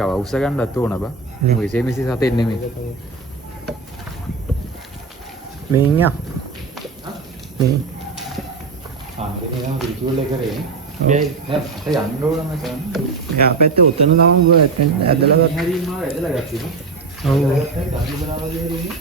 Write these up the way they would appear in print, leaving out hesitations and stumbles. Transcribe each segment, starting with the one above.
මේක අවශ්‍ය ගන්නත් ඕන බා. මොකද SMS සතෙන් නෙමෙයි. මේන්යා. මේ ආන්නේ නේද විචුවල් එක කරේ. ඒ යන්න ඕන මචං. යා පැත්තේ උතන ළම ගෝ ඇදලා ගත්තා. හරි මාව ඇදලා ගත්තා. ඔව්. දඬු බලාවදී හරිනේ.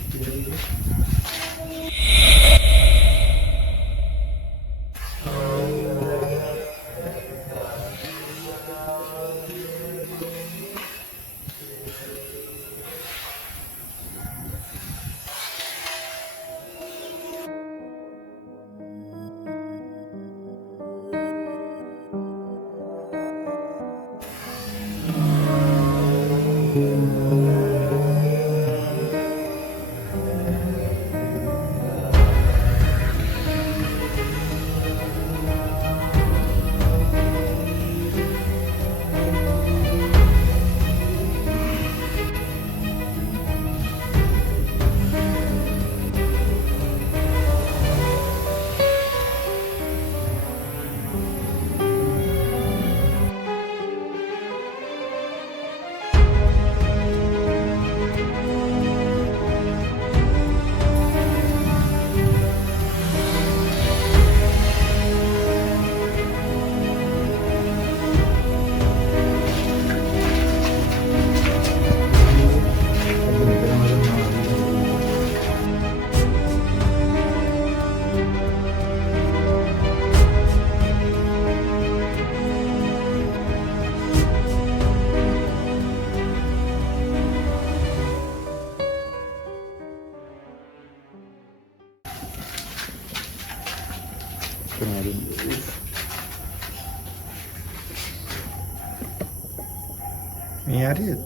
මේ හරියද?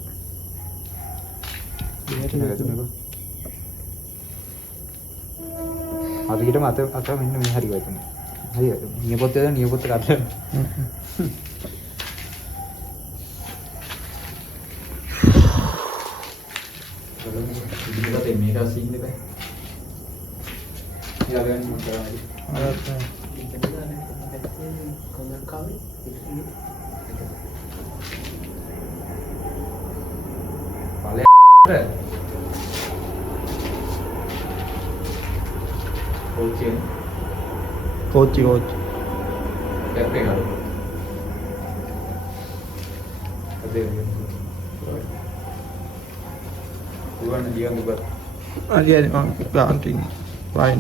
අපිටම අත මෙන්න මේ හරි වයිතුන. හරියට නියපොත්තේ නියපොත්ත කඩලා. ඉතින් මේක සින්න බෑ. යාගෙන මම කරන්නේ. Coach. Ada. Bukan dia buat. Dia ganti lain.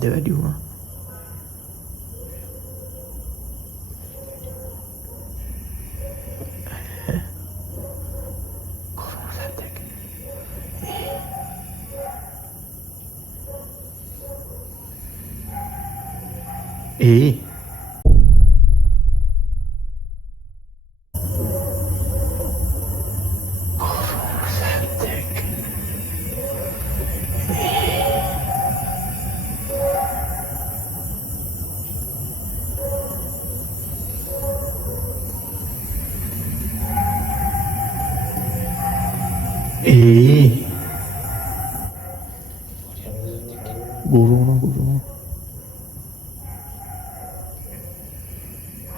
Dia di rumah. Guru.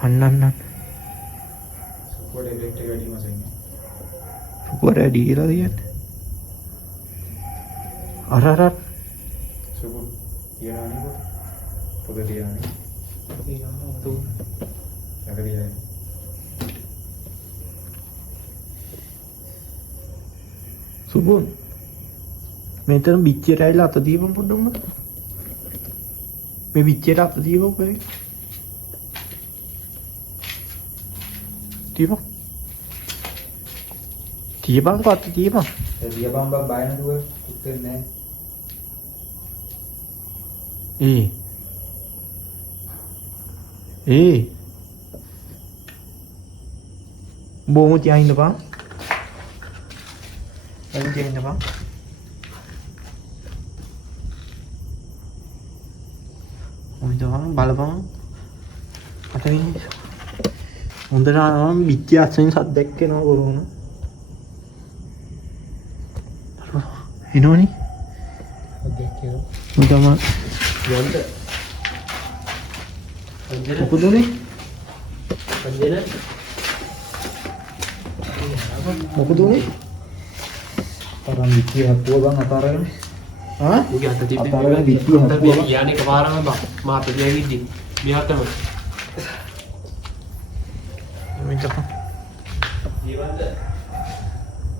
Anan. Super ready lah dia. Arat. Subuh. Dia ni pun. පොත තියානේ. නැගලියයි. සුබුන් මෙතන බිච්චියට ඇවිල්ලා අත දීපන් පොඩ්ඩක්ම. මේ බිච්චියට අත දීපන් කොහෙද? දීපන්. දීපන් කොත් දීපන්. දියපම් බා බය නැතුව උත්තර නැහැ. බොහොම තියා ඉන්නපන්. එන්න තියා ඉන්නපන්. ඔයිදවන් බලපන්. අතරින් හොඳට ආවම පිටිය අස්සෙන් සද්දයක් එනවා කොරෝන. එනෝනි. සද්දයක් එනවා. මුදම යන්න. මොකදුනේ? අන්ජන. මොකදුනේ? තරම් විකිය හපුව බං අතාරගෙන. ආ? උගේ අත තිබ්බේ අතාරගෙන විකිය අත හපුව. කියන්නේ කපාරම බං මාත් ගියවිදි මෙහාටම මෙතන. ජීවන්ත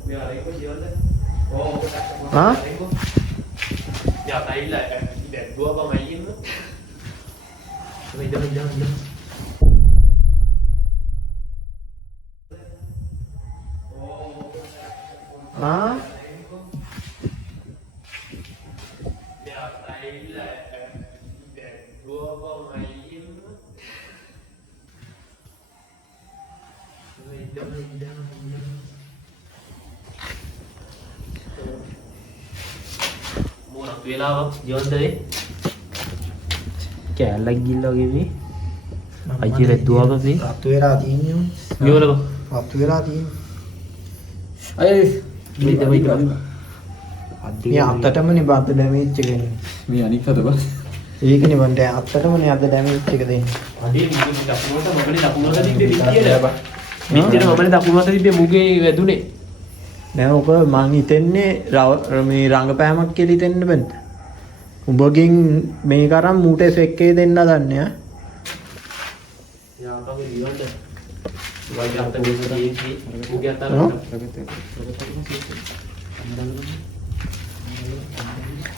මෙයා රේකෝ ජීවන්ත ඕ ආ? යා තයිලා දැන් දුවපම අයින්න ඉඳන් ආ? යා තයිලා දැන් දුවපම අයින්න මොනක් වෙලාවක් ජීවන්තේ කැලක් ගිල්ල වගේ මේ අයියේ වැද්දුවා බබේ රතු වෙලා තියෙන්නේ. යෝලක රතු වෙලා තියෙන්නේ. අය මේ තමයි මේ අත්තටමනේ බද්ද ඩැමේජ් එක එන්නේ. මේ අනික් අත බං. ඒකනේ මන්ට අත්තටමනේ අද ඩැමේජ් එක දෙන්නේ. අඩේ මුගේ දකුණට මගනේ දකුණට තිබ්බේ පිටියේ මිත්‍තර මමනේ දකුණට තිබ්බේ මුගේ වැදුනේ නෑ ඔක මං හිතන්නේ මේ රංගපෑමක් කියලා හිතෙන්න බෑ. උඹගෙන් මේක අරන් මූට එෆෙක්ට් එක දෙන්න දන්නේ ආ. යා කගේ විවන්ට වයි අත මුගේ අත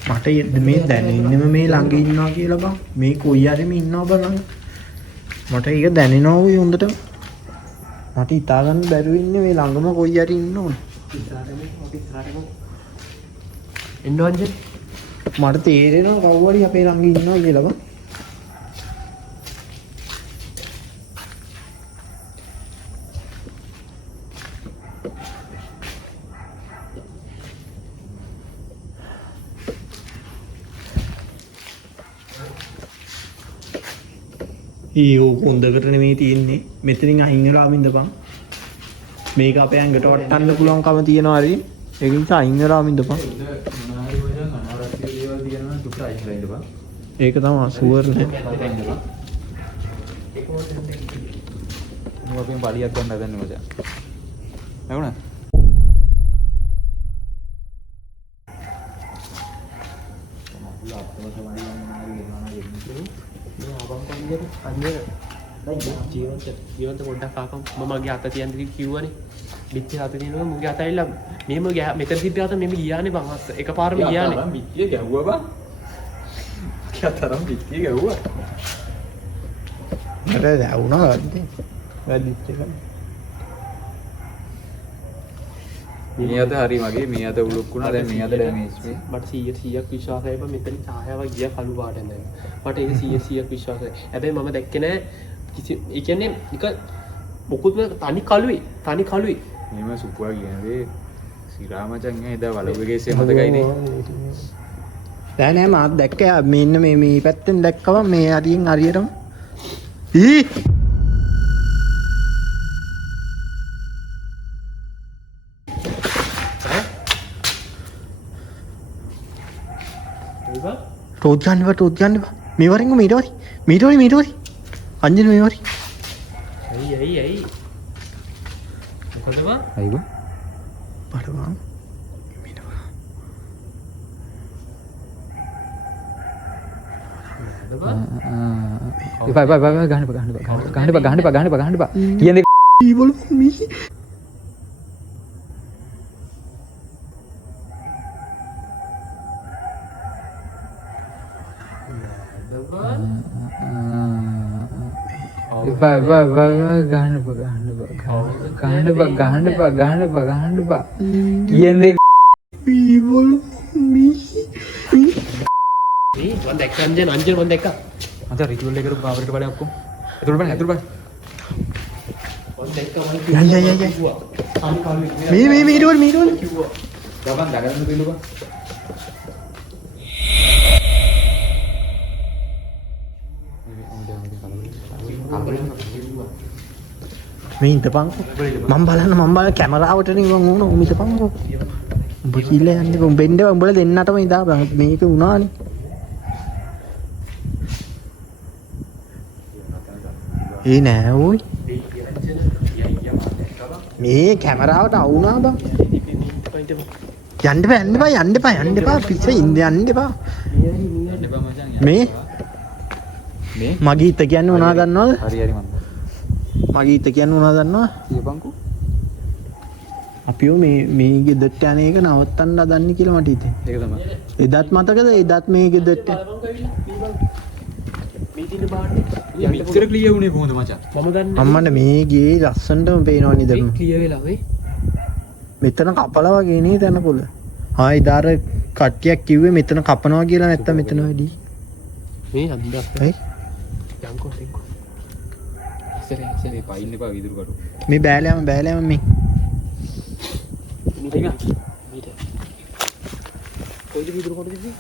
මට මේ දැනෙන්නෙම මේ ළඟ ඉන්නවා කියලා බං. මේ කොයි හරිම ඉන්නවා බලන්න. මට ඒක දැනෙනවා උයි හොඳට. මට හිතා ගන්න බැරුව ඉන්නේ මේ ළඟම කොයි හරි ඉන්න ඕන. එන්නවන්ජ මට තේරෙනවා කවුරු හරි අපේ ළඟ ඉන්නවා කියලා බං. ඊයෝ හොඳකට නෙමෙයි තියෙන්නේ. මෙතනින් අයින් වෙලා මින්දපන්. මේක අපේ ඇඟට වටන්න පුළුවන්කම තියෙනවා හරි. ඒක නිසා අයින් වෙලා මින්දපන්. මොනාරි වයින් අනාරක්ෂිත දේවල් තියෙනවා දුකට අයින් වෙලා ඉඳපන්. ඒක තමයි සුවර් නේ. මොකෙන් පලියක් ගන්න හදන්නේ මචං. ඇහුණා? ජීවන්ත පොඩ්ඩක් කාකම් මම මගේ අත තියන් කිව්වනේ පිටියේ අත තියෙනවා මුගේ අත ඇවිල්ලා මෙහෙම මෙතන තිබ්බ අත මෙහෙම ගියානේ බං අස්ස එකපාරම ගියානේ බං පිටිය ගැහුවා බං. කතරම් පිටිය ගැහුවා. මට දැවුණා වැඩි. වැඩිච්ච එක. මේ අත හරි මගේ මේ අත උලුක් වුණා දැන් මේ අත ඩැමේජ් වෙයි. මට 100ක් විශ්වාසයි බං මෙතන ඡායාවක් ගියා කළු පාටෙන් දැන් මට ඒක 100ක් විශ්වාසයි හැබැයි මම දැක්කේ නෑ කිසි ඒ කියන්නේ එක මොකුත් තනි කළුයි මේම සුපුවා කියන්නේ සිරා මචං එදා වලුවගේ සේ මතකයිනේ. නෑ මාත් දැක්කා මෙන්න මේ පැත්තෙන් දැක්කම මේ හරියෙන් හරියටම ඊ ටෝත් ගන්න බා මේ වරින් මීට වරි අංජන මේ වරි ඇයි මොකද බං අයිබෝ. බලපන් ගහන්න බා කියන්නේ ඊබල මී ගහන්න බා කියන්නේ ඊබල මී මම දැක්ක අංජන මම දැක්ක අද රිචුවල් එකට පාවරට බලන්න ඔක්කොම එතකොට බලන්න මම දැක්ක මේ ඊටවල ගමන් දගන්න පිළුවා මේ ඉඳපන් මම බලන්න කැමරාවට නේ මම ඕන උඹ ඉඳපන්කෝ උඹ කියලා යන්නේ උඹ බෙන්ඩ උඹලා දෙන්නටම ඉඳා මේක වුණානේ ඒ නෑ ඕයි මේ කැමරාවට අවුනා බං යන්න එපා පිස්ස ඉන්න යන්න එපා මේ මගේ හිත කියන්නේ මොනවද දන්නවද හරි මම මගේ හිත කියන්නේ මොනවද දන්නවද කියපන්කෝ අපිව මේ ගෙදරට යන එක නවත්තන්න හදන්නේ කියලා මට හිතෙන්නේ. ඒක තමයි. එදත් මතකද? එදත් මේ ගෙදරට මෙච්චර ක්ලියර් වුණේ කොහොමද මචං? මම දන්නේ අම්මන්න මේ ගේ ලස්සනටම පේනවා නේද? ක්ලියර් වෙලා වෙයි. මෙතන කපලා වගේ නේ තනකොළ. ආයි දාර කට්ටියක් කිව්වේ මෙතන කපනවා කියලා නැත්තම් මෙතන වැඩි. මේ හන්දා. හයි. යන්කෝ දෙන්කෝ. ඉතින් පයින් එපා විදුරු කරු. මේ බෑලෑම මේ. මීට. කොයිද විදුරු කොට දෙන්නේ?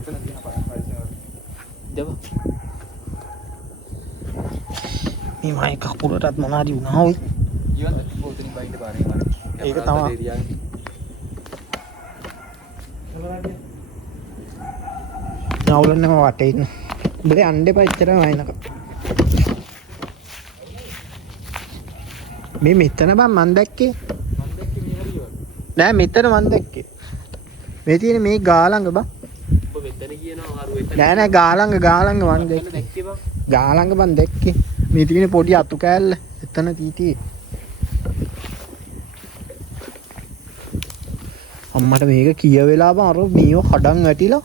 එතන තියෙන පයින් දෙව. මේ මයි කකුලටත් මොනාරි වුණා ඔයි. ඊවන්ද පොතෙන් බයින්ද පාරේ මාර. ඒක තමයි. නවුලන්නම වටේ ඉන්න. උඹේ යන්න එපා ඉච්චර වයින්ක. මේ මෙතන බං මන් දැක්කේ. නෑ මෙතන මන් දැක්කේ. මේ තියෙන මේ ගාලංග බං. ඔබ වෙතන කියනවා ආරු වෙතන. නෑ ගාලංග මන් දැක්කේ. දැක්කේ බං. ගාලංග මන් දැක්කේ. මේ තියෙන පොඩි අතු කෑල්ල එතන තීතියේ. අම්මට මේක කියවෙලා බං අර මීයෝ කඩන් වැටිලා.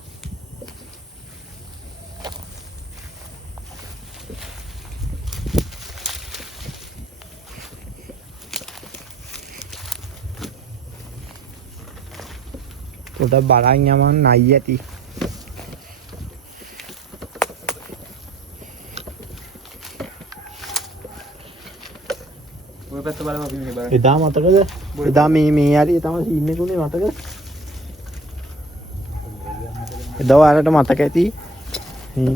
පොඩක් බලන් යමන් නයි ඇති. ඔය පැත්ත බලමු අපි මේ බලන්න. එදා මතකද? එදා මේ හරි තමයි සීන් එක උනේ මතකද? එදා ඔයාලට මතක ඇති.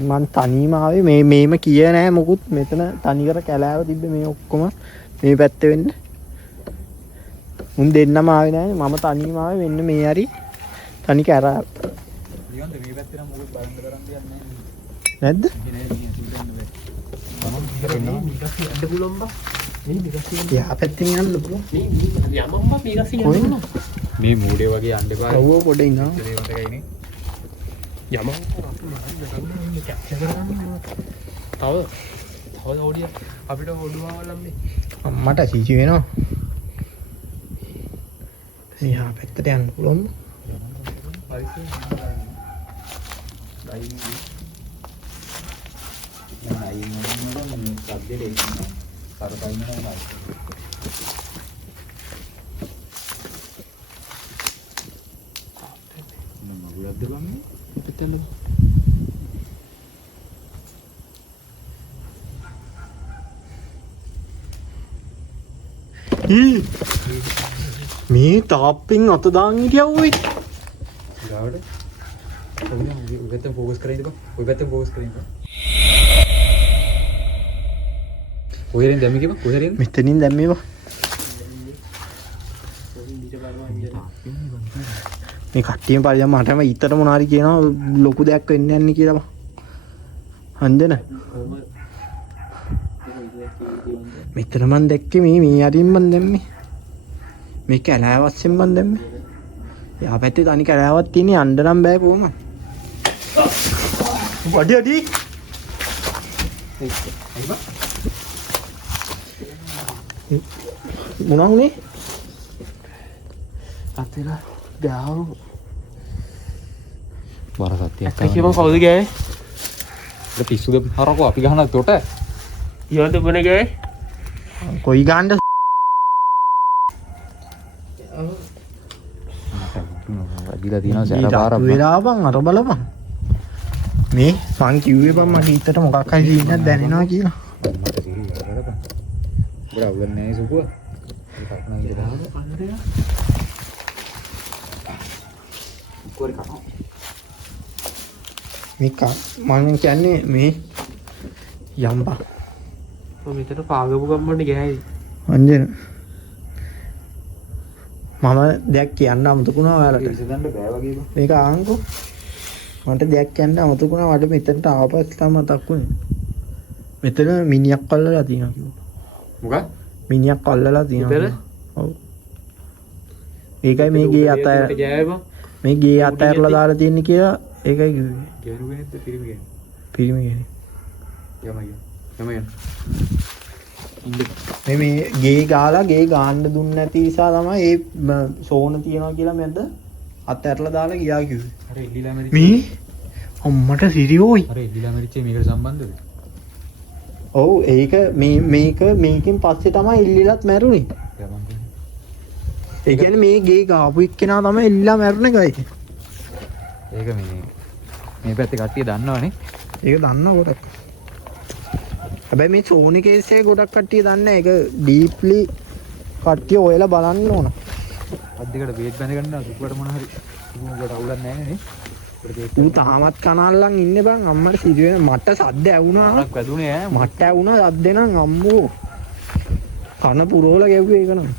මං තනියම ආවේ මේම කිය නෑ මොකුත් මෙතන තනිකර කැලෑව තිබ්බේ මේ ඔක්කොම මේ පැත්තේ වෙන්න. උන් දෙන්නම ආවේ නෑ මම තනියම ආවේ මෙන්න මේ හරි තනි කැරා. ඊවන්ද මේ පැත්තේ නම් මොකද බලන්න කරන් දෙයක් නෑ. නැද්ද? අඩ පුළුවන් බං. මේ මිගසිය. යා පැත්තෙන් යන්න පුළුවන්. මේ යමම්ම මිගසිය යනවා. මේ මූඩේ වගේ යන්න එපා. ඔව් පොඩ ඉන්නවා. ඒ වටකයිනේ. යමම් අපි මරන්න ගන්න කැප්චර් කරගන්න. තව ඕඩිය අපිට ඕඩුවාවලම් මේ. අම්මට සීචි වෙනවා. යා පැත්තට යන්න පුළුවන්. මේ තාප්පෙන් අත දාන් හිටියා ඔයි. ගාවට. ඔය පැත්තෙන් ફોකස් කරගෙන ඉඳපන්. ඔය පැත්තෙන් ફોකස් කරගෙන ඉඳපන්. ඔයරෙන් දැම්මේ කිව්වා. කොහෙරින්ද? මෙතනින් දැම්මේ බා. මේ කට්ටියම පරිදම මටම ඊතර මොනාරි කියනවා ලොකු දෙයක් වෙන්න යන්නේ කියලා බා. හන්දන. මෙතන මන් දැක්කේ මේ අරින් මන් දැම්මේ. මේ කැලෑවස්සෙන් මන් දැම්මේ. යා පැත්තේ තනි කැලෑවක් තියෙන යන්න නම් බෑ කොහොම. වඩි මොනවා වුනේ? අතේලා ගාව. බර සත්‍යයක්. කිසිම කවුද ගෑවේ? ඒක පිස්සුද හරකෝ අපි ගහන තොට. ඊවන්ට බනේ ගෑවේ? කොයි ගාන්න අදිලා තියෙනවා සැර පාරක්. වෙලාවන් අර බලපන්. මේ මං කිව්වේ බං මට ඊටට මොකක් හරි සීනක් දැනෙනවා කියලා. මට සිහිය කරලා. බර අවුලක් නැහැ සුකුව. ඒක කපනවා කියලා. කොරි කනවා. මේක මම කියන්නේ මේ යම්බා මෙතන පාගපු ගම්මන්න ගෑයි. අංජන මම දෙයක් කියන්න අමතකුණා ඔයාලට. ඉස්සෙන්ද බෑ වගේ බං. මේක ආන්කෝ මට දෙයක් කියන්න අමතකුණා මට මෙතනට ආපස්සට මතක් වුණේ. මෙතන මිනිහක් අල්ලලා තියෙනවා කිව්වා. මොකක්? මිනිහක් අල්ලලා තියෙනවා. මෙතන? ඔව්. ඒකයි මේ ගේ අතය ගෑවේ බං. මේ ගේ අතයරලා දාලා තියෙන්නේ කියලා ඒකයි කිව්වේ. ගෑනුගේ නැද්ද පිරිමිගේ? පිරිමි කෙනෙක්. යමයි. මේ ගේ ගාලා ගේ ගාන්න දුන්නේ නැති නිසා තමයි ඒ සෝන තියනවා කියලා මැද අතහැරලා දාලා ගියා කිව්වේ. අර ඉල්ලිලා මැරිච්ච. මේ අම්මට සිරියෝයි. අර ඉල්ලිලා මැරිච්ච මේකට සම්බන්ධද? ඔව් ඒක මේකෙන් පස්සේ තමයි ඉල්ලිලත් මැරුණේ. ඒ කියන්නේ මේ ගේ ගාපු එක්කෙනා තමයි ඉල්ලිලා මැරුණේ ගයි. ඒක මේ පැත්තේ කට්ටිය දන්නවනේ. ඒක දන්නා ගොඩක්. හැබැයි මේ සෝනි කේස් එක ගොඩක් කට්ටිය දන්නේ නැහැ. ඒක ඩීප්ලි කට්ටිය ඔයලා බලන්න ඕන. අත් දෙකට බේත් බැඳ ගන්නවා සුකුවට මොන හරි. සුකුවට අවුලක් නැහැ නේ. ඌ තාමත් කනල්ලන් ඉන්නේ බං අම්මට සිදු වෙන මට සද්ද ඇවුනා. අරක් වැදුනේ ඈ. මට ඇවුනා සද්ද නම් අම්මෝ. කන පුරවලා ගැව්වේ ඒක නම්.